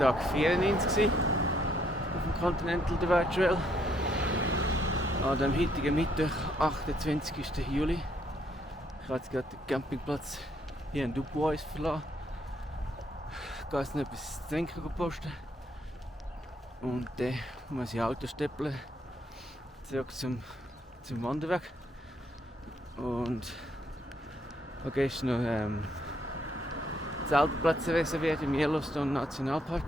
Tag 94 auf dem Continental Divide Trail. An dem heutigen Mittwoch, 28. Juli. Ich habe jetzt gerade den Campingplatz hier in Dubois verlassen. Ich gehe jetzt noch etwas zu trinken posten. Und dann muss ich Auto steppeln. Zurück zum Wanderweg. Und ich habe gestern noch Zeltplätze reserviert im Yellowstone Nationalpark.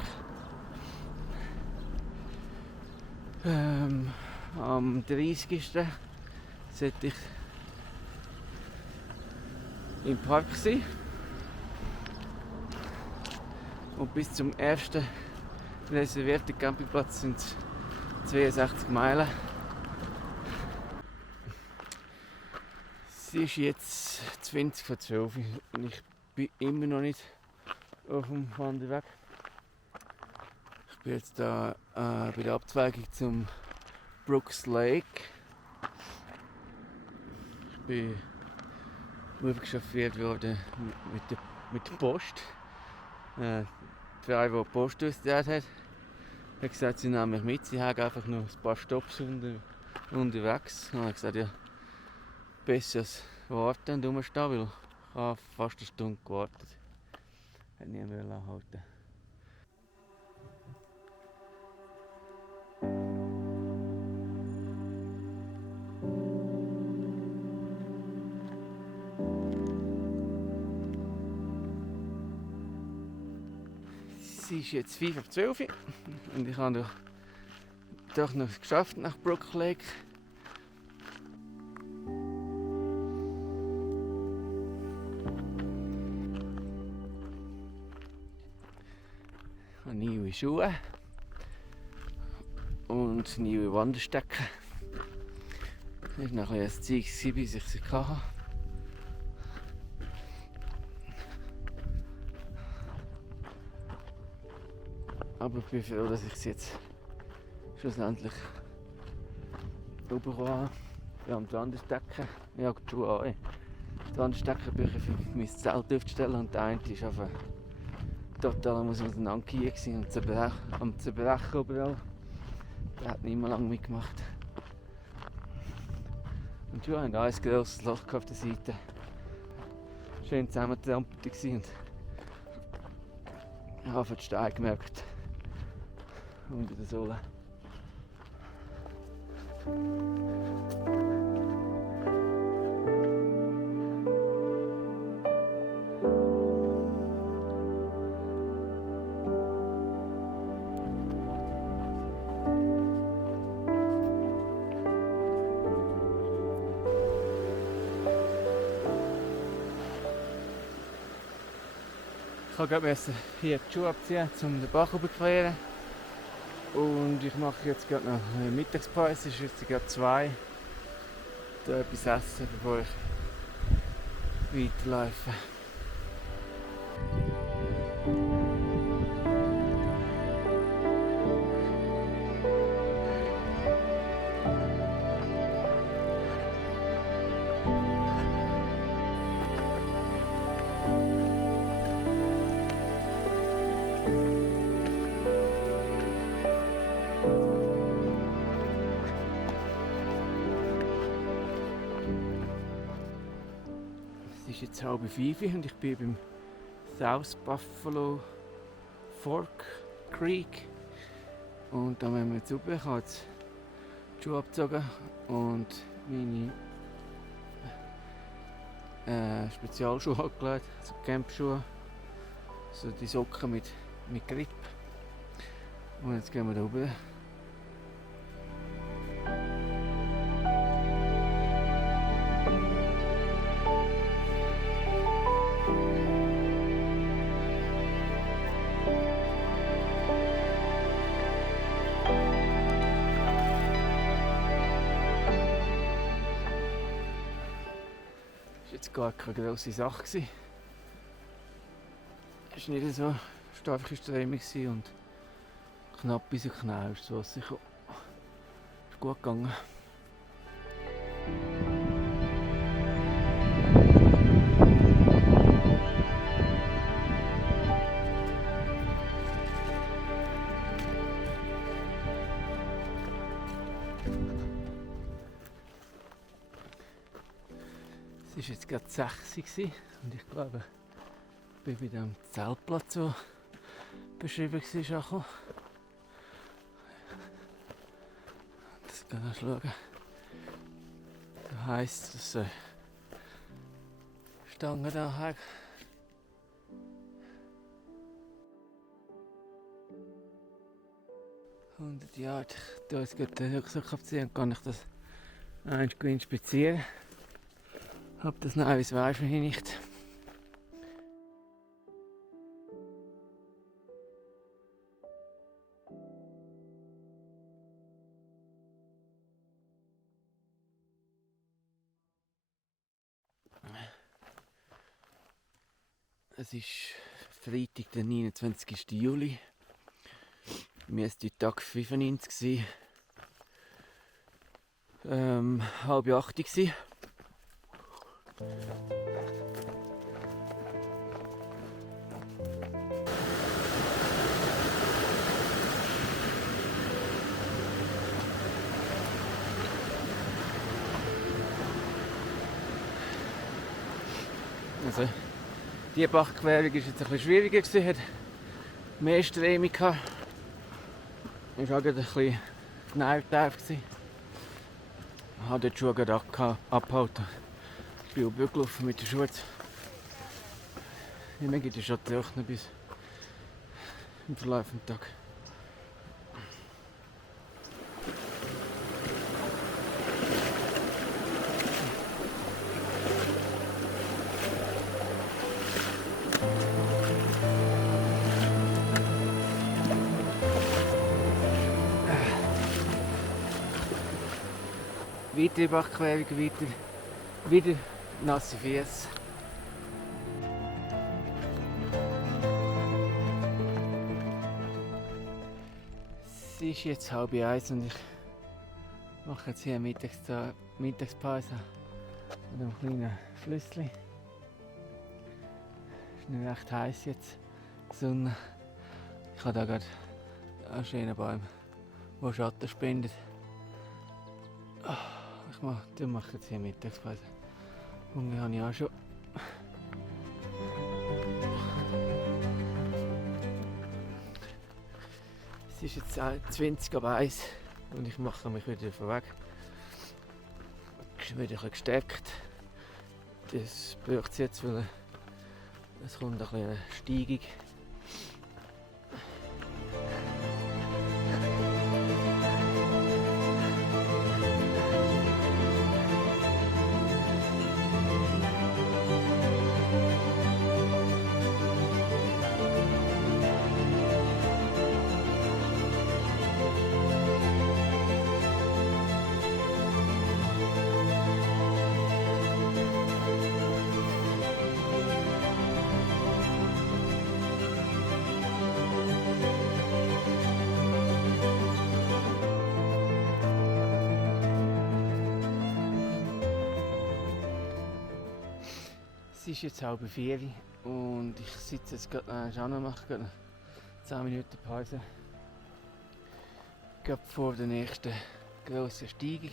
Am 30. sollte ich im Park sein. Und bis zum ersten reservierten Campingplatz sind es 62 Meilen. Es ist jetzt 20 vor 12 und ich bin immer noch nicht auf dem Wanderweg. Ich bin jetzt da bei der Abzweigung zum Brooks Lake. Ich bin aufgeschaffiert worden mit der Post. Die Frau, die die Post ausgeteilt hat, hat gesagt, sie nehmen mich mit. Sie haben einfach noch ein paar Stops unterwegs. Dann habe ich gesagt, ja, besser als warten und rumstehen, weil ich habe fast eine Stunde gewartet. Hat niemand anhalten. Es ist jetzt 5 ab 12 Uhr und ich habe doch noch geschafft nach Brooks Lake. Ich habe neue Schuhe und neue Wanderstöcke. Das war noch ein Zeug, bis ich sie hatte. Aber ich bin froh, dass ich es jetzt schlussendlich bekommen habe. Ich habe die Wanderstöcke, ich habe die Schuhe an. Die Wanderstöcke bin ich für mein Zelt aufstellen und der eine ist einfach total auseinandergefallen und am Zerbrechen überall. Der hat nicht mehr lange mitgemacht. Und ja, ein grosses Loch auf der Seite. Schön zusammengetrampelt und ich habe den Stein gemerkt. Unter der Sohle. Ich musste hier die Schuhe abziehen, um den Bach zu queren. Und ich mache jetzt gerade noch eine Mittagspause, es ist jetzt gerade 2. Da etwas essen, bevor ich weiterlaufe. Es ist jetzt 4:30 und ich bin beim South Buffalo Fork Creek. Und da müssen wir jetzt rauf. Ich habe jetzt die Schuhe abgezogen und meine Spezialschuhe angelegt, also Campschuhe, so die Socken mit Grip. Und jetzt gehen wir da rauf. Gar keine grosse Sache gewesen. Es war nicht so starke Strömung und knapp bis in Knäuel ist das Wasser gekommen. Ist gut gegangen. Es war jetzt gerade 6 Uhr und ich glaube, ich bin bei dem Zeltplatz, der beschrieben war, angekommen. Das kann ich schauen. Das heisst, dass Stangen da haben. Und ja, ich tue jetzt gerade den Rucksack abziehen und kann ich das einmal inspizieren. Ob das noch etwas weiß ich nicht. Es ist Freitag, der 29. Juli. Mir war Tag 95. 7:30 Uhr. Also, die Bachquerung war jetzt ein bisschen schwieriger, hat mehr Strömung gehabt. Ich war auch ein bisschen knalltief. Ich habe dort Schuhe abgehalten. Ich bin gelaufen mit den Schuhen. Ich möchte die schon trocknen bis im Verlauf des Tages. Weitere Bachquerung, wieder nasse Füße. Es ist jetzt 12:30 und ich mache jetzt hier eine Mittagspause an einem kleinen Flüssli. Es ist nicht recht heiß jetzt, die Sonne. Ich habe da gerade einen schönen Baum, der Schatten spendet. Ich mache jetzt hier Mittagspause. Hunger habe ich auch schon. Es ist jetzt 20:01 und ich mache mich wieder auf den Weg. Ich bin wieder ein bisschen gestärkt. Das braucht es jetzt, weil es kommt eine kleine Steigung. Es ist jetzt 3:30 und ich sitze jetzt gerade an und mache gerade 10 Minuten Pause. Gerade vor der nächsten grossen Steigung.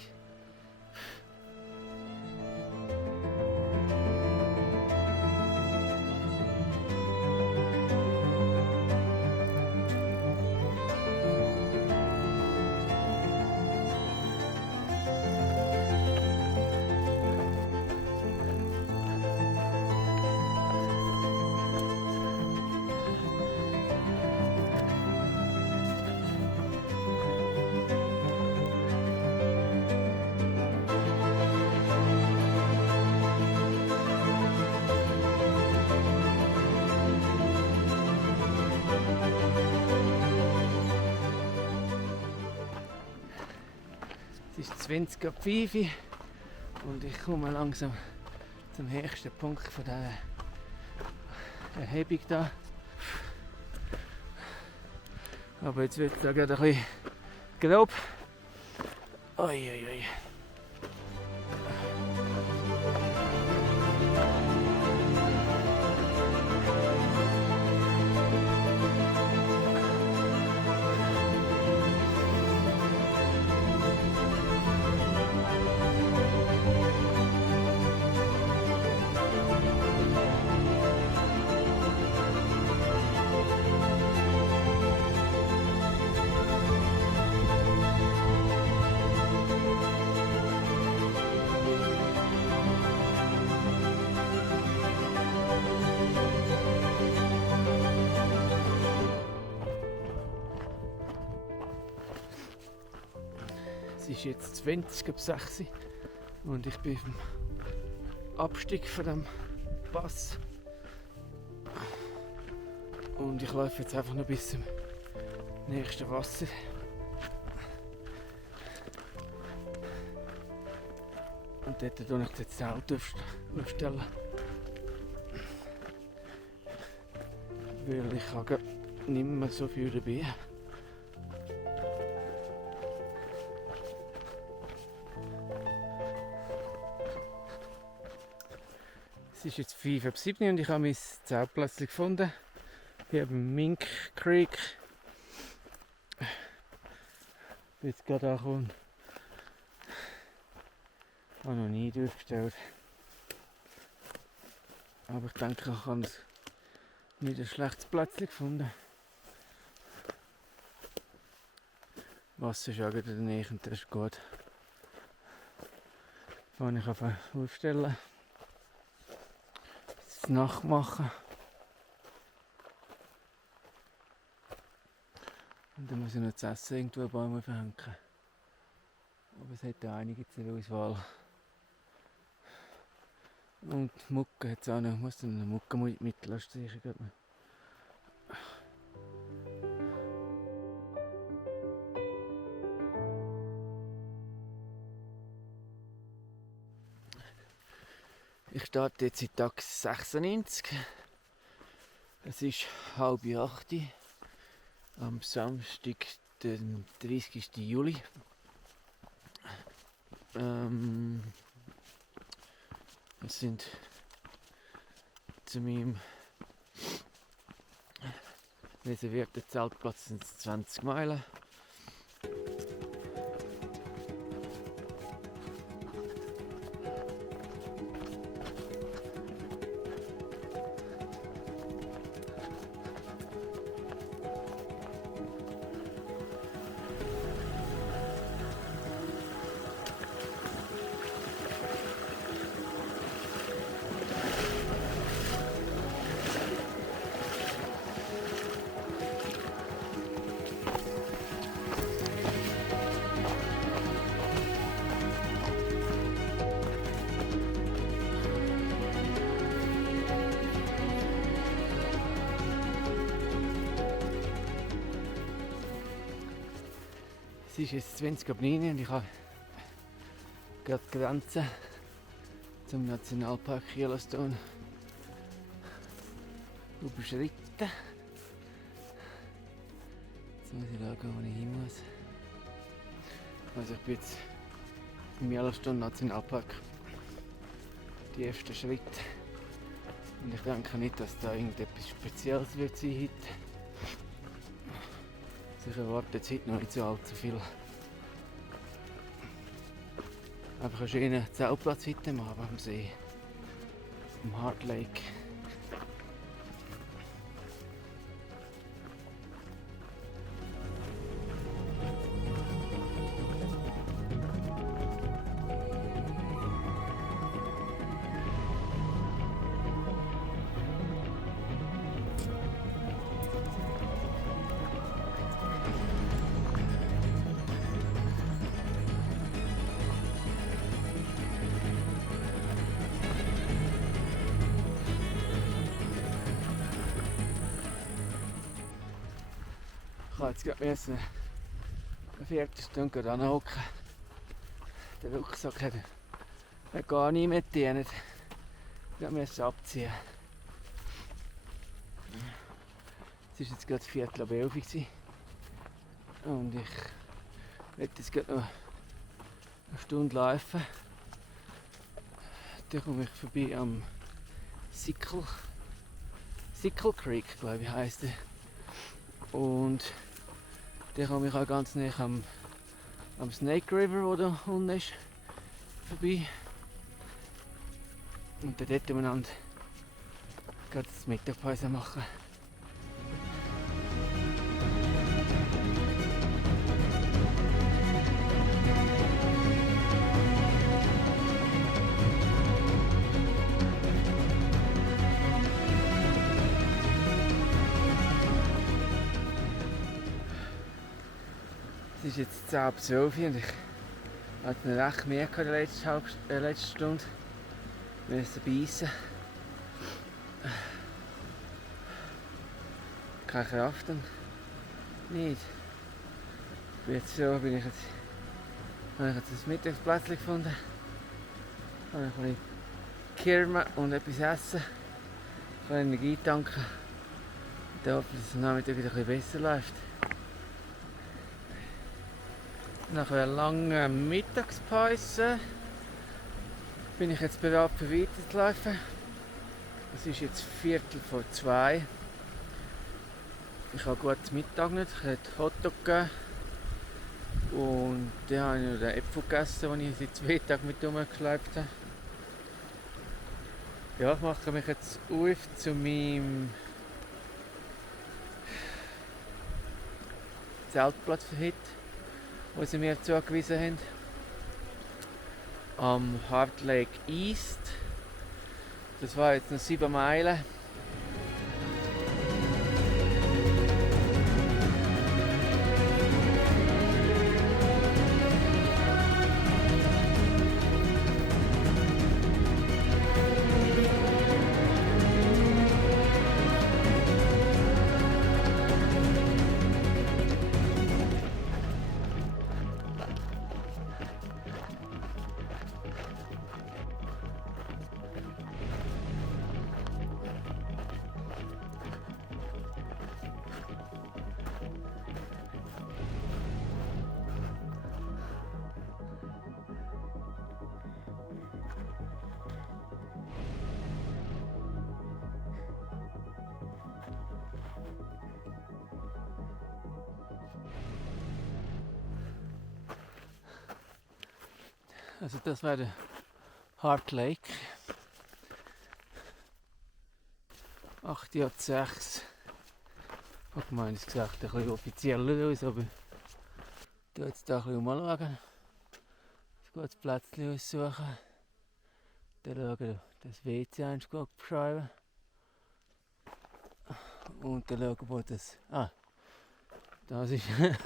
Es ist 20:05 Uhr und ich komme langsam zum höchsten Punkt von dieser Erhebung da. Aber jetzt wird es da gerade ein bisschen grob. Ui, ui, ui. Es ist jetzt 20 ab 6 und ich bin vom Abstieg von dem Pass. Und ich laufe jetzt einfach noch bis zum nächsten Wasser. Und dort tue ich jetzt das Auto aufstellen. Weil ich habe nicht mehr so viel dabei. Es ist jetzt 5 ab 7 und ich habe mein Zeltplatz gefunden. Hier am Mink Creek. Ich bin jetzt gerade angekommen. Ich habe noch nie durchgestellt. Aber ich denke, ich habe nicht ein schlechtes Platz gefunden. Wasser ist auch gerade in der Nähe und das ist gut. Kann ich einfach aufstellen. Das nachmachen. Und dann muss ich noch das Essen irgendwo an Bäumen verhängen. Aber es hat ja einige zur Auswahl. Und die Mucke hat es auch noch. Ich muss dann eine Mucke mitlassen. Ich starte jetzt in Tag 96. Es ist 7:30 am Samstag, den 30. Juli. Es sind zu meinem reservierten Zeltplatz 20 Meilen. Es ist jetzt 20 ab 9 und ich habe gerade die Grenze zum Nationalpark Yellowstone überschritten. Jetzt muss ich schauen, wo ich hin muss. Also ich bin jetzt im Yellowstone Nationalpark. Die ersten Schritte. Und ich denke nicht, dass da irgendetwas Spezielles wird sein heute. Ich erwarte jetzt heute noch nicht so allzu viel. Einfach einen schönen Zeltplatz heute machen am See. Am Heart Lake. Ich habe jetzt gerade eine Viertelstunde anhocken. Der Rucksack hat gar nicht mehr gedient. Ich musste abziehen. Es war jetzt gerade 10:45 und ich werde jetzt gerade noch eine Stunde laufen. Dann komme ich vorbei am Sickle Creek, glaube ich, heisst er. Und dann komme ich auch ganz nah am Snake River, der da unten ist, vorbei. Und dann dort miteinander das Mittagpause machen. Es ist jetzt 10:12 und ich Hat einen recht mehr gehabt in der letzten Stunde. Wir müssen beißen. Keine Kraft dann. Nicht. Habe ich jetzt ein Mittagsplätzchen gefunden. Habe ein bisschen Kirmen und etwas essen. Ich kann Energie tanken. Ich hoffe, dass es am Nachmittag wieder ein bisschen besser läuft. Nach einer langen Mittagspause bin ich jetzt bereit für weiterzulaufen. Es ist jetzt 1:45. Ich habe gut Mittag nicht. Ich habe Hotdog gegeben. Und dann habe ich noch den Äpfel gegessen, den ich seit 2 Tagen mit rumgeschleppt habe. Ja, ich mache mich jetzt auf zu meinem Zeltplatz für heute, den sie mir zugewiesen haben. Am Heart Lake East. Das war jetzt noch 7 Meilen. Also das war der Heart Lake. 8J6. Ich habe gemeint, es sieht ein bisschen offizieller aus, aber ich gehe jetzt hier ein bisschen umschauen. Ein gutes Plätzchen aussuchen. Dann schauen, das WC einst gut beschreiben. Und dann schauen, wo das... das ist... ich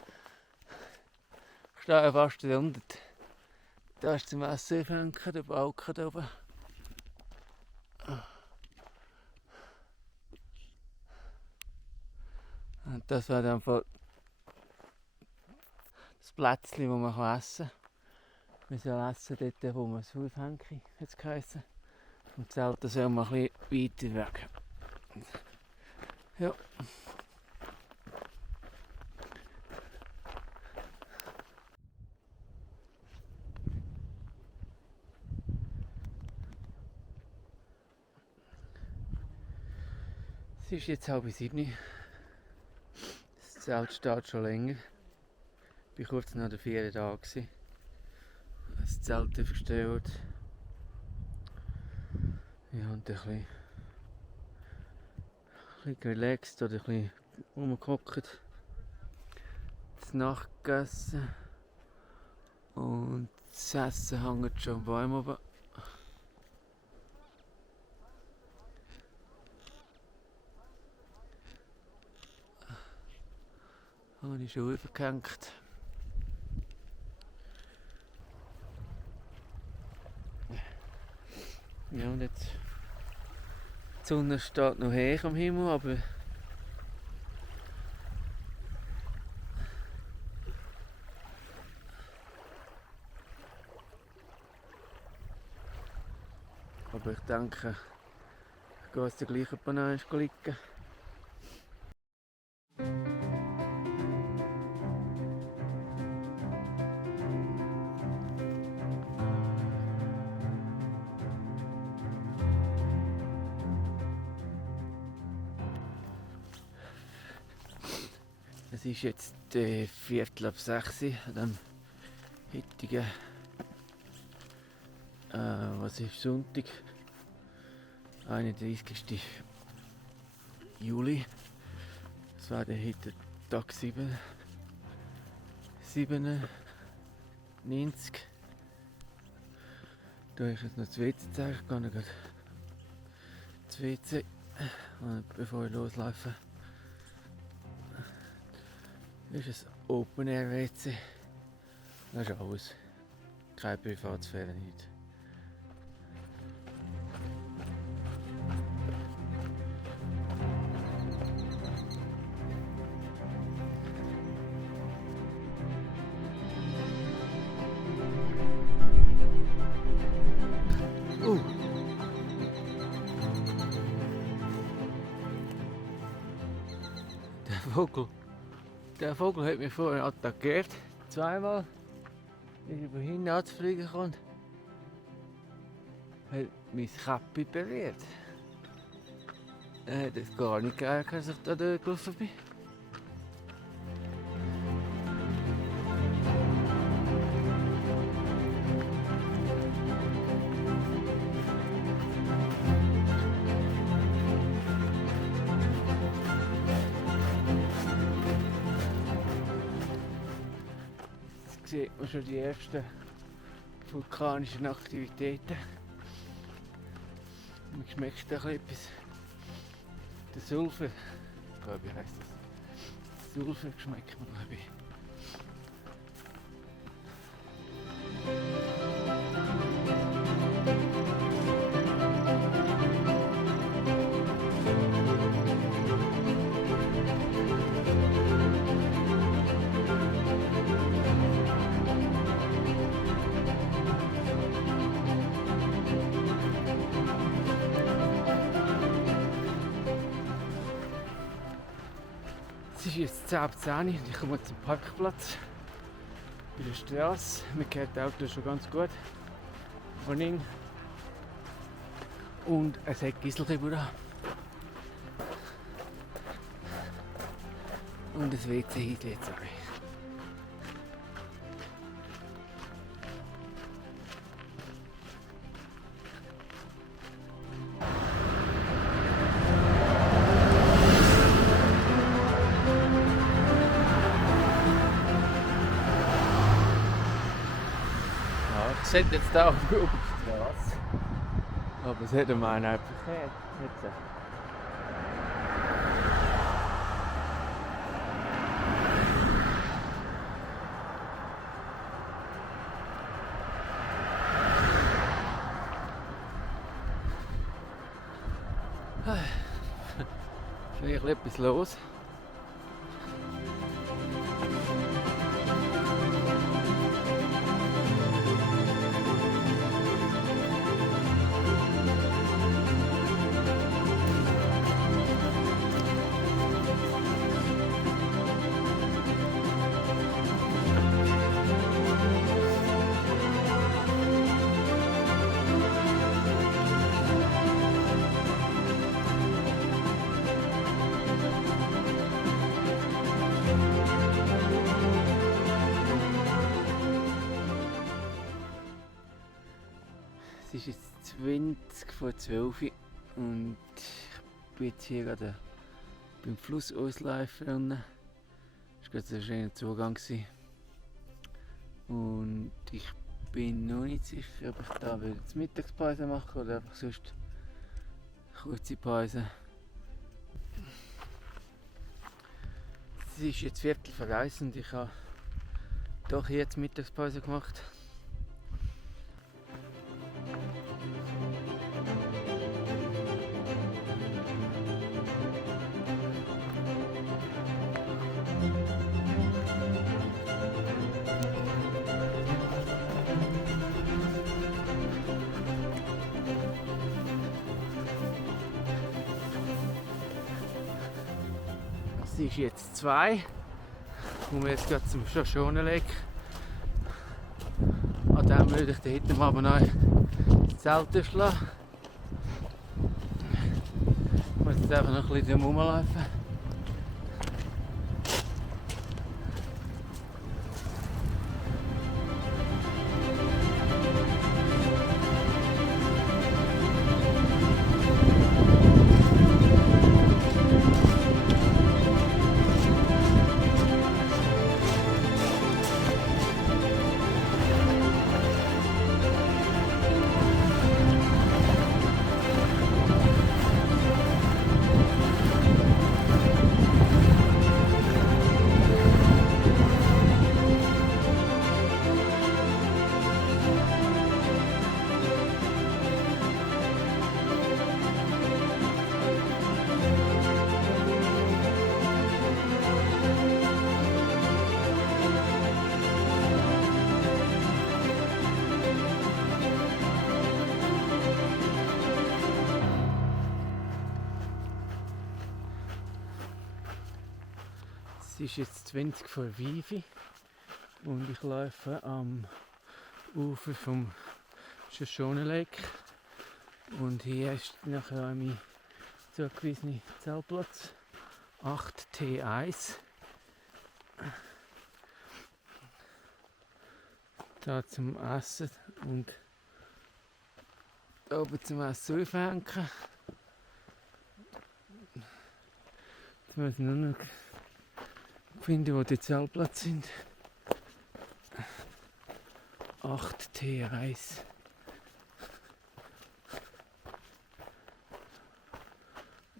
stehe fast unter. Da ist zum Essen aufhängen, der Balken da oben. Und das wäre dann das Plätzchen, das man essen kann. Wir sollen essen dort, wo man es aufhängt, hat es geheißen. Und das Zelt soll man ein bisschen weiter weg. Ja. Es ist jetzt 6:30. Das Zelt steht schon länger. Ich war kurz nach der 4 da. Das Zelt verstellt. Ja, und ein bisschen relaxed oder ein bisschen rumgehockt. Das Nacht gegessen. Und das Essen hängt schon am Baum oben. Habe ich schon aufgehängt. Ja, und jetzt die Sonne steht noch hoch am Himmel, aber ich denke, ich gehe jetzt gleich ein paar Bananen liegen. Es ist jetzt 5:45 an dem heutigen, was ist Sonntag, 31. Juli. Das war der heute Tag 97. Da ist jetzt noch das WC zeigen, ich gehe noch das WC, bevor ich loslaufe. Das ist ein Open Air WC. Das ist alles. keine Privatsphäre nicht. Der Vogel hat mich vorher attackiert. Zweimal. Ist über hinzufliegen kommt. Hat mein Käppi berührt. Er hat es gar nicht gemerkt, als ich da durchgelaufen bin. Sieht man schon die ersten vulkanischen Aktivitäten. Man schmeckt da etwas. Der Sulfur, glaube ich, heisst das. Sulfur schmeckt man, glaube ich. Es ist jetzt 10 ab 10 und ich komme zum Parkplatz bei der Straße. Man hört das Auto schon ganz gut von innen. Und es hat Gisselkübel da. Und das WC-Häuschen jetzt auch. Ich sitze jetzt hier auf der Straße, aber es hat mir einen Verkehr. Vielleicht etwas los. Es ist jetzt 20 vor 12 und ich bin jetzt hier gerade beim Flussausläufer. Das war gerade ein schöner Zugang. Und ich bin noch nicht sicher, ob ich da die Mittagspause mache oder einfach sonst eine kurze Pause. Es ist jetzt 15:15 und ich habe doch jetzt Mittagspause gemacht. Es ist jetzt 2 und wir jetzt gerade zum Shoshone-Lake. An dem würde ich da hinten aber noch das Zelt schlagen. Ich muss jetzt einfach noch ein bisschen rumlaufen. Es ist jetzt 20 vor 5 und ich laufe am Ufer vom Shoshone Lake. Und hier ist nachher mein zugewiesene Zeltplatz 8T1. Da zum Essen und da oben zum Essen aufhängen. Jetzt muss ich nur noch finden, wo die Zeltplätze sind. 8T1.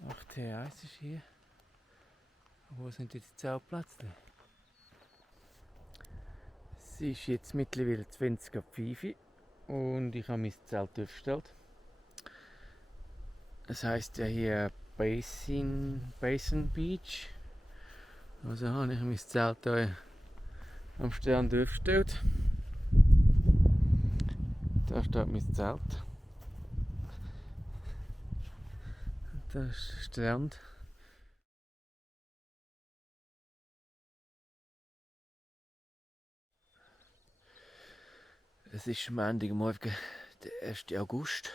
8T1 ist hier. Wo sind die Zeltplätze? Es ist jetzt mittlerweile 20 ab 5 und ich habe mein Zelt aufgestellt. Das heisst ja hier Basin Beach. Also habe ich mein Zelt hier am Strand aufgestellt. Da steht mein Zelt. Da ist der Strand. Es ist Montagmorgen, der 1. August,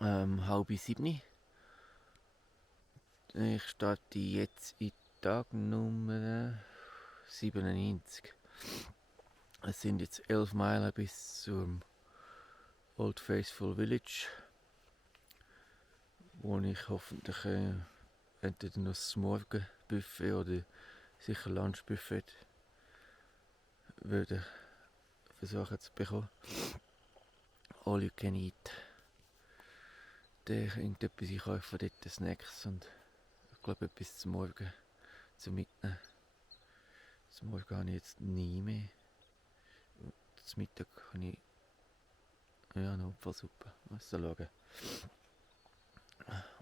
6:30. Ich starte jetzt in Tag Nummer 97. Es sind jetzt 11 Meilen bis zum Old Faithful Village, wo ich hoffentlich entweder noch das Morgenbuffet oder sicher Lunchbuffet würde versuchen zu bekommen. All you can eat. Irgendetwas einkaufen, dort Snacks und ich glaube etwas zum Morgen zum Mitnehmen. Zum Morgen habe ich jetzt nie mehr. Zum Mittag habe ich eine Apfelsuppe. Mal schauen.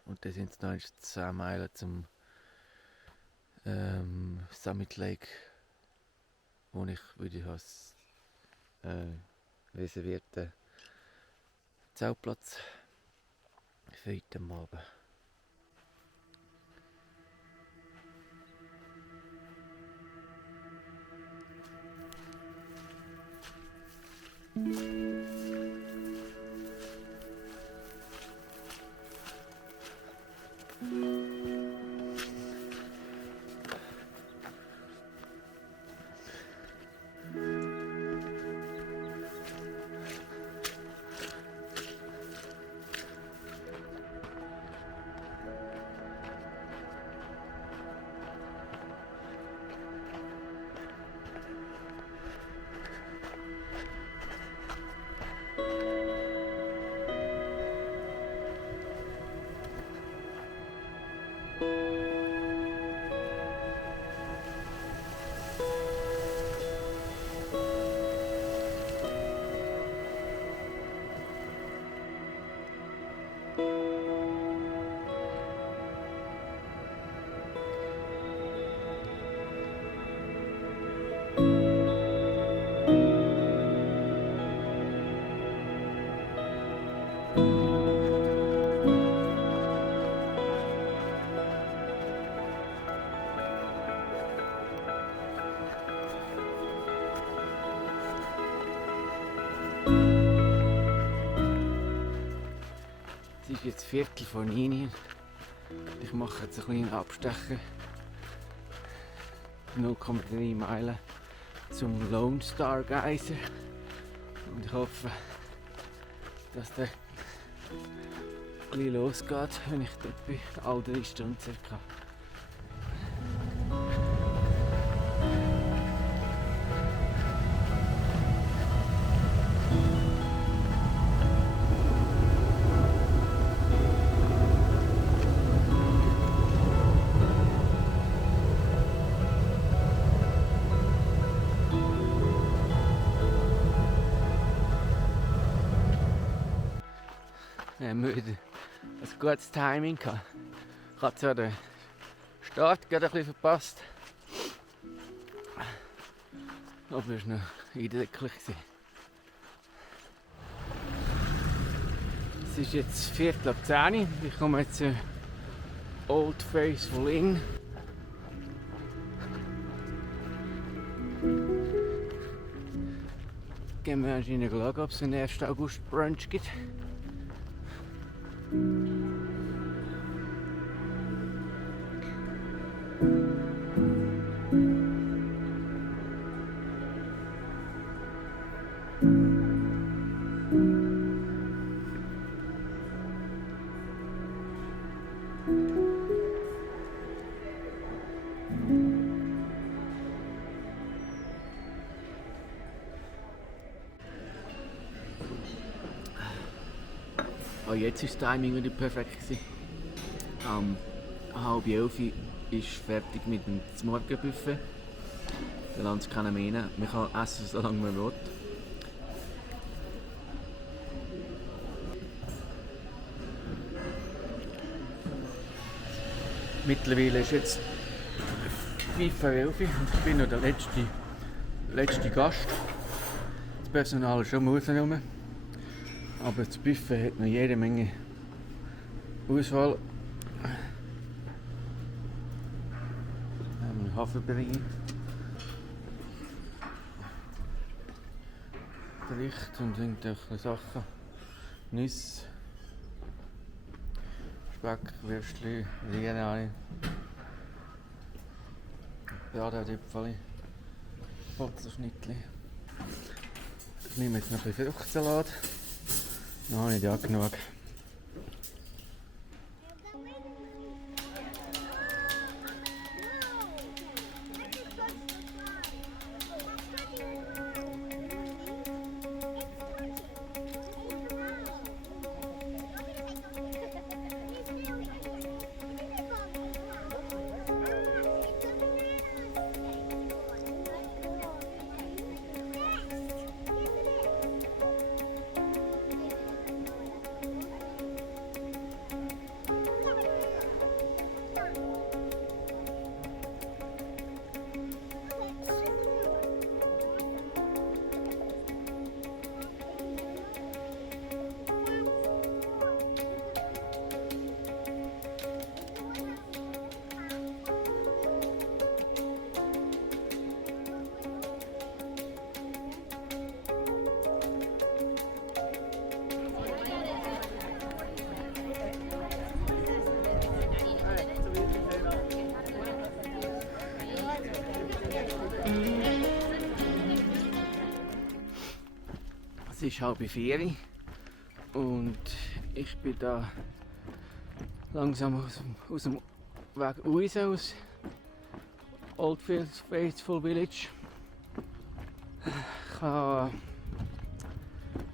Und dann sind es noch 10 Meilen zum Summit Lake, wo ich wieder als reservierten Zeltplatz für heute Abend. Es ist jetzt 8:45. Ich mache jetzt einen kleinen Abstecher. 0,3 Meilen zum Lone Star Geyser. Und ich hoffe, dass der gleich losgeht, wenn ich dort bin. Alle 3 Stunden circa. Müde. Ein gutes Timing gehabt. Ich habe zwar den Start gerade ein bisschen verpasst, aber es war noch eindrücklich. Es ist jetzt 9:45. Ich komme jetzt zu Old Faithful Inn. gehen wir anscheinend schauen, ob es einen 1. August Brunch gibt. Oh, jetzt war das Timing wieder perfekt. 10:30 ist fertig mit dem Morgenbuffet. Der Lanz kann mehr rein. Man kann essen, solange man will. Mittlerweile ist jetzt 5:11 und ich bin noch der letzte Gast. Das Personal ist schon raus. Aber das Buffet hat noch jede Menge Auswahl. Wir haben einen Haferbrei, Gericht und irgendwelche Sachen. Nüsse, Speck, Würstchen, Rührei, Bratapfel, Potzenschnittli. Ich nehme jetzt noch ein bisschen Fruchtsalat. Noch nicht genug. Es ist 3:30 und ich bin da langsam aus dem Weg raus, aus Old Faithful Village. Ich habe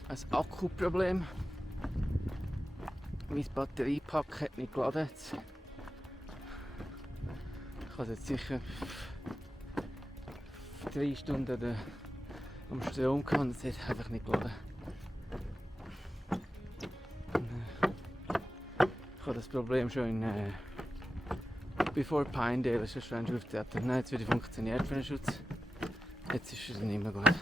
ein Akkuproblem. Mein Batteriepack hat nicht geladen. Ich habe jetzt sicher 3 Stunden am Strom gehabt und es hat einfach nicht geladen. Ich habe das Problem schon in Before Pinedale, das ist schon aufgetreten. Nein, jetzt wieder funktioniert für den Schutz. Jetzt ist es nicht mehr gut.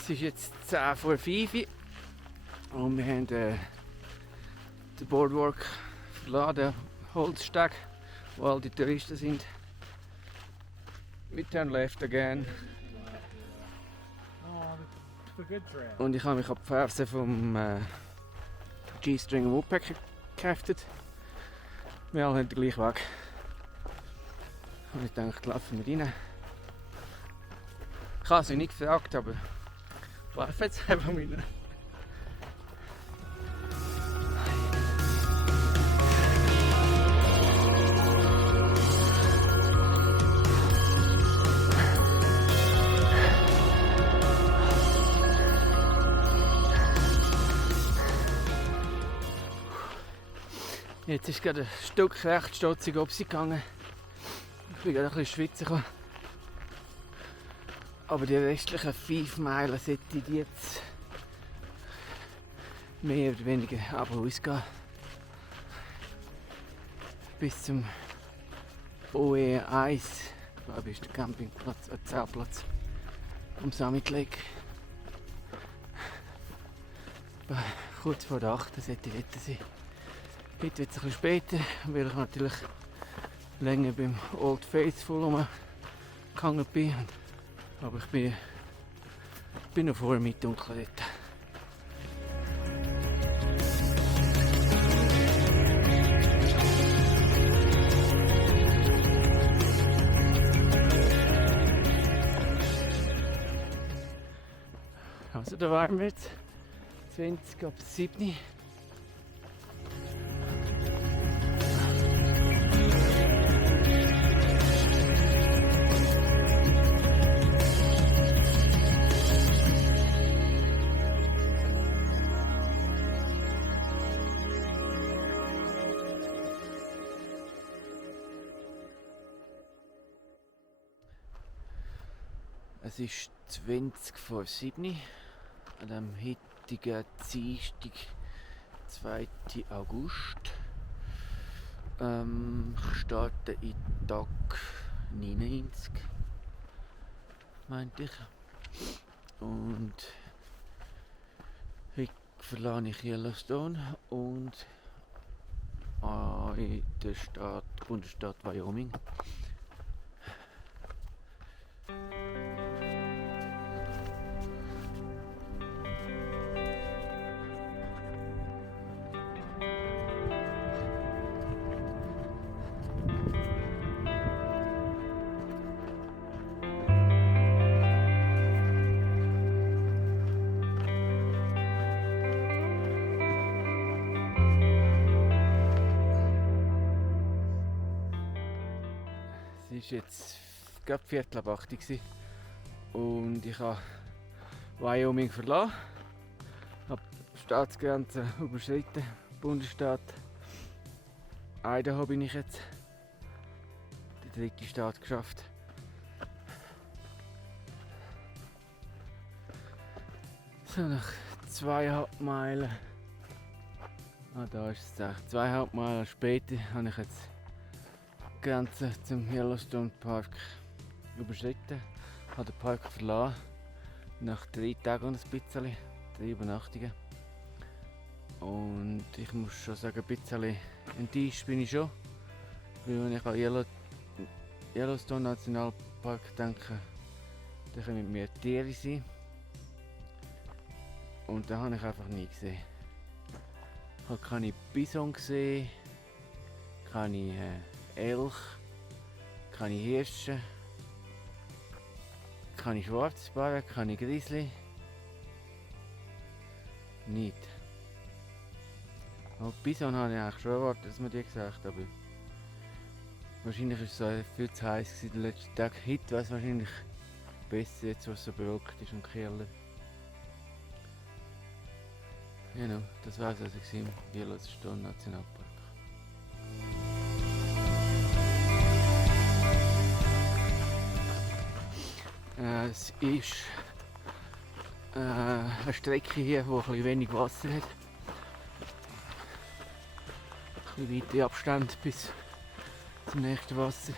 Es ist jetzt 10 vor 5 und wir haben den Boardwalk verlassen, den Holzsteg, wo all die Touristen sind. We turn left again. Und ich habe mich ab die Ferse vom G-String Woodpecker geheftet. Wir alle haben den gleichen Weg. Und ich dachte, laufen wir rein. Ich habe sie nicht gefragt, aber ich laufe jetzt einfach rein. Jetzt ist gerade ein Stück recht stotzig gegangen. Ich bin gerade ein bisschen schwitzen gekommen. Aber die restlichen 5 Meilen sollte ich jetzt mehr oder weniger ausgehen. Bis zum OE1, glaube ich, ist der Campingplatz, ein Zeltplatz am Summit Lake. Kurz vor der 8 sollte ich dort sein. Heute wird es ein bisschen später, weil ich natürlich länger beim Old Faithful rumgehangen bin. Aber ich bin noch vor mit dunkel dort. Also da waren wir jetzt 20 ab 7. Es ist 20 vor 7 an dem heutigen Dienstag, 2. August. Ich starte in Tag 99, meinte ich. Und heute verlasse ich Yellowstone und in der Bundesstaat Wyoming. Es war jetzt gerade 7:45 und ich habe Wyoming verlassen, habe die Staatsgrenze überschritten, Bundesstaat Idaho bin ich jetzt, der 3. Staat geschafft. So, nach 2,5 Meilen, da ist es 2,5 Meilen später, habe ich jetzt die Grenze zum Yellowstone Park überschritten, habe den Park verlassen, nach 3 Tagen und ein bisschen, 3 Übernachtungen. Und ich muss schon sagen, ein bisschen enttäuscht bin ich schon, weil wenn ich an Yellowstone Nationalpark denke, dann können mit mir Tiere sein. Und da habe ich einfach nie gesehen. Ich habe keine Bison gesehen, keine Elch, keine Hirsche, keine Schwarzbären, keine Grizzly. Nicht. Aber Bison habe ich eigentlich schon erwartet, dass man die gesagt hat, aber wahrscheinlich war es viel zu heiß den letzten Tag. Heute wäre es wahrscheinlich besser, jetzt wo es so bewölkt ist und kühler. Genau, das war es also im Yellowstone Nationalpark. Es ist eine Strecke hier, wo ein bisschen wenig Wasser hat. Ein bisschen weite Abstand bis zum nächsten Wasser.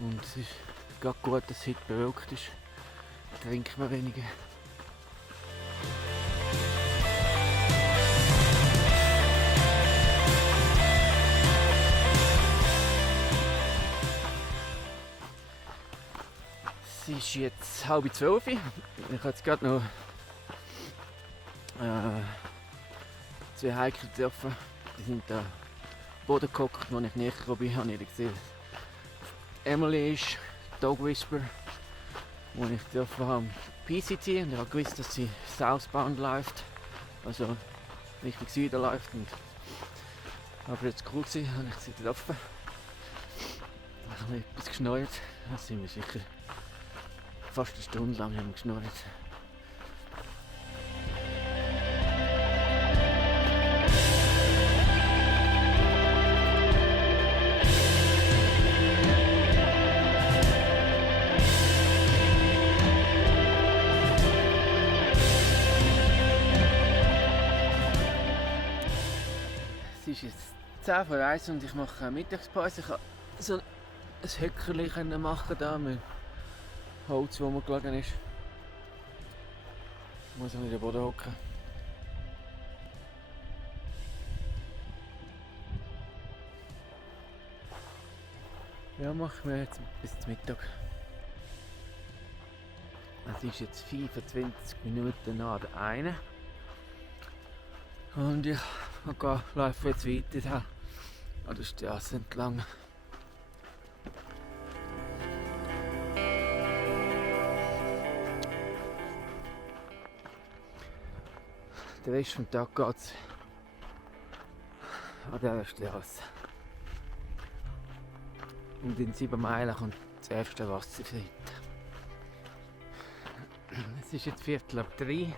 Und es ist gerade gut, dass es heute bewölkt ist. Da trinkt man weniger. Es ist jetzt 11:30. Ich habe jetzt gerade noch 2 Hiker getroffen. Die sind da am Boden gehockt, als ich näher gekommen bin, habe ich gesehen, Emily ist Dog Whisperer, wo ich getroffen habe am PCT und ich habe gewusst, dass sie southbound läuft, also Richtung Süden läuft. Und aber jetzt cool gewesen, habe ich sie getroffen. Ich habe etwas geschnurrt, da sind wir sicher fast eine Stunde lang haben wir geschnurrt. Es ist jetzt 10 vor 1 und ich mache eine Mittagspause. Ich konnte so ein Höckerli machen da mit Holz, wo mir gelegen ist. Ich muss in den Boden hocken. Ja, machen wir jetzt bis zum Mittag. Es ist jetzt 25 Minuten nach der 1. Und ich laufe jetzt weiter an der Straße entlang. Den Rest des Tages geht es an dieser Straße. Und in 7 Meilen kommt das erste Wasser rein. Es ist jetzt 2:45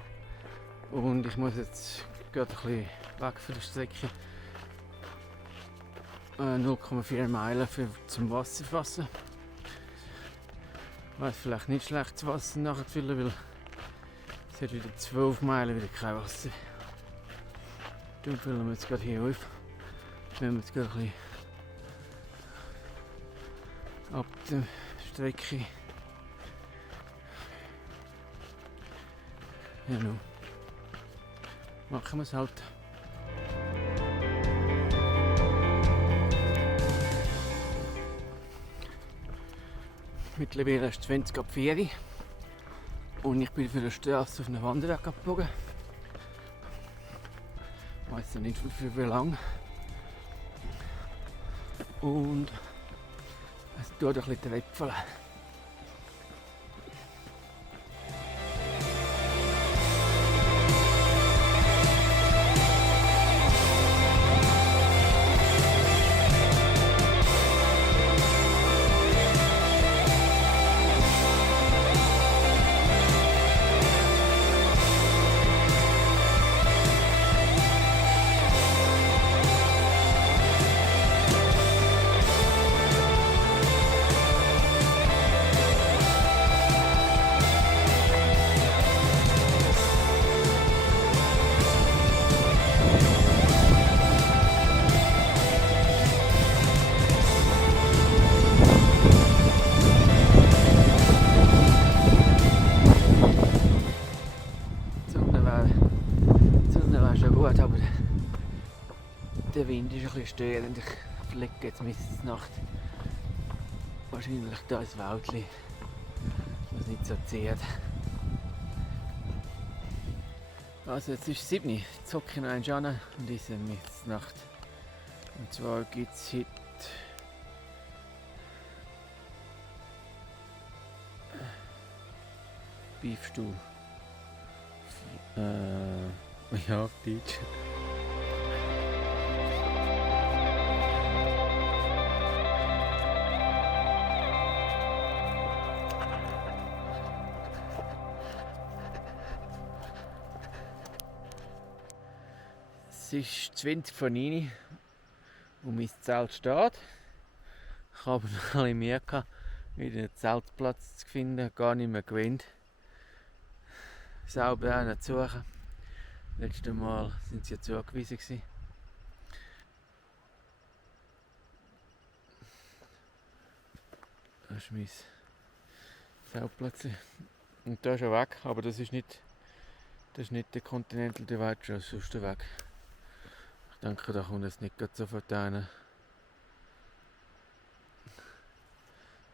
und ich muss jetzt gerade ein bisschen weg von der Strecke. 0,4 Meilen zum Wasser fassen. Wäre vielleicht nicht schlecht, das Wasser nachzufüllen, weil es hat wieder 12 Meilen wieder kein Wasser. Darum füllen wir jetzt gerade hier auf. Wenn wir jetzt gerade ein bisschen ab der Strecke. Ja, no. Machen wir es halt. Mittlerweile ist es 20 ab 4 und ich bin für die Straße auf einen Wanderweg abgebogen. Ich weiß nicht für wie lange. Und es tut ein bisschen tröpfeln. Der Wind ist ein bisschen störend. Ich fliege jetzt bis Nacht wahrscheinlich da ins Wäldchen, was nicht so zieht. Also jetzt ist es 7 Uhr, jetzt hocke ich noch einen an und esse Nacht. Und zwar gibt es heute Beefstuhl. Ja, auf Deutsch. Es ist 20 vor 9 und mein Zelt steht. Ich habe noch ein bisschen Mühe gehabt, wieder einen Zeltplatz zu finden, gar nicht mehr gewöhnt. Sauber einen zu suchen. Letztes Mal sind sie ja zugewiesen gewesen. Das ist mein Zeltplatz. Und da ist er weg, aber das ist nicht der Continental Divide, das ist sonst der Weg. Ich denke, da kommt es nicht sofort rein.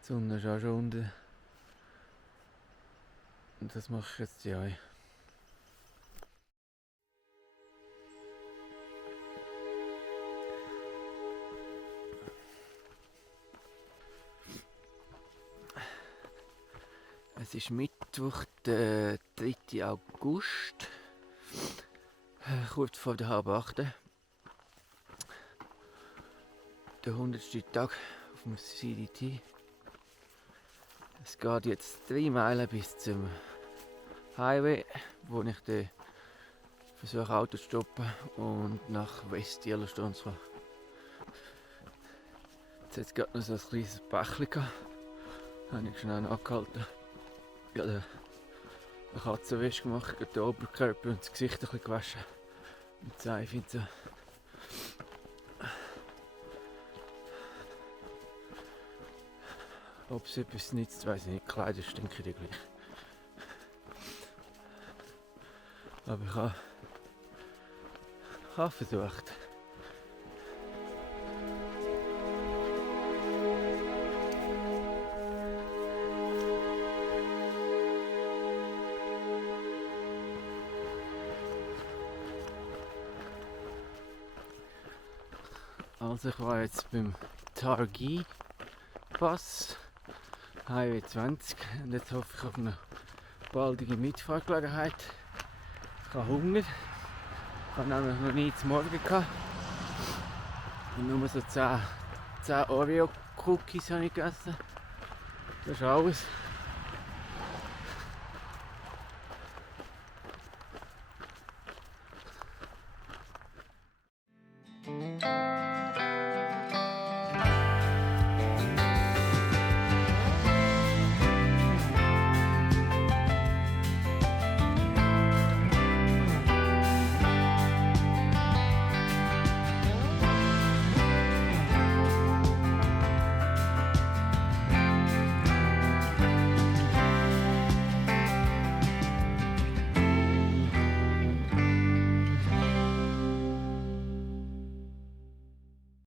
Die Sonne ist auch schon unten. Und das mache ich jetzt ja. Es ist Mittwoch, der 3. August, kurz vor der halb 8. Der 100. Tag auf dem CDT. Es geht jetzt 3 Meilen bis zum Highway, wo ich dann versuche Auto zu stoppen und nach West-Yellowstone zu fahren. Jetzt hat es gerade noch so ein kleines Bächlein gehabt. Da habe ich schnell angehalten. Ich habe eine Katzenwäsche gemacht, den Oberkörper und das Gesicht ein bisschen gewaschen. Und so, ich finde so. Ob es etwas nützt, weiß ich nicht. Kleider stinken die gleich. Aber ich habe versucht. Also ich war jetzt beim Targhee Pass, Highway 20, und jetzt hoffe ich auf eine baldige Mitfahrgelegenheit. Ich habe Hunger, ich habe nämlich noch nie zum Morgen gehabt. Und nur so 10 Oreo-Cookies habe ich gegessen. Das ist alles.